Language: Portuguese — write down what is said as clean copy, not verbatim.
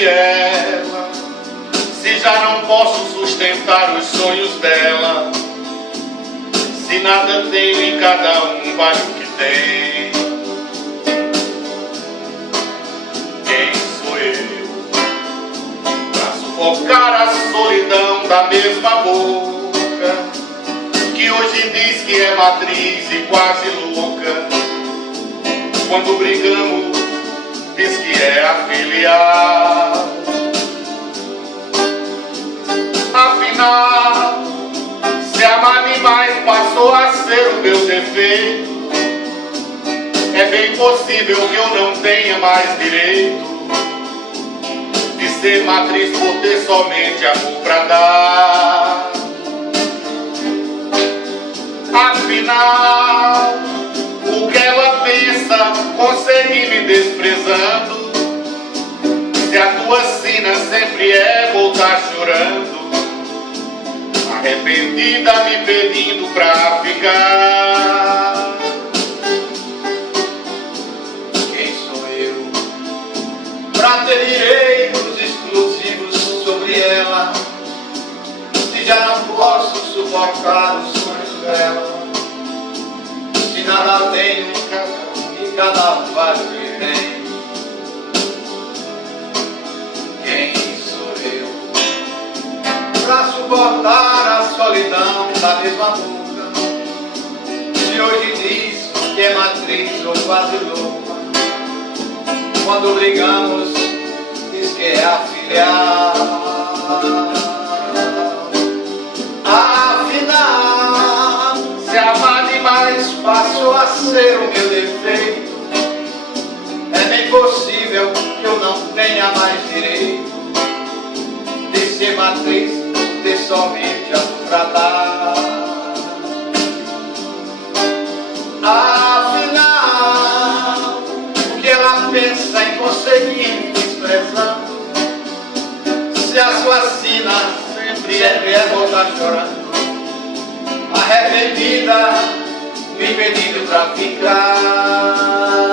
sobre ela, se já não posso sustentar os sonhos dela, se nada tenho e cada um vale o que tem? Quem sou eu pra sufocar a solidão da mesma boca que hoje diz que é matriz e quase louca? Quando brigamos diz que é afiliar. Afinal, se amar demais passou a ser o meu defeito, é bem possível que eu não tenha mais direito de ser matriz por ter somente amor pra dar. Afinal, o que ela pensa consegue me desprezando, se a tua sina sempre é voltar chorando, arrependida me pedindo pra ficar? Quem sou eu pra ter direitos exclusivos sobre ela, se já não posso suportar os sonhos dela, se nada tenho e cada um faz o que tem? Quem sou eu pra suportar a solidão da mesma boca que hoje diz que é matriz ou quase louca? Quando brigamos diz que é afiliar. Afinal, se amar demais passou a ser o meu defeito, é bem possível que eu não tenha mais direito de ser matriz, ter somente a pra dar. Afinal, o que ela pensa em conseguir me desprezando, se a sua sina sempre é voltar chorando, arrependida me pedindo pra ficar?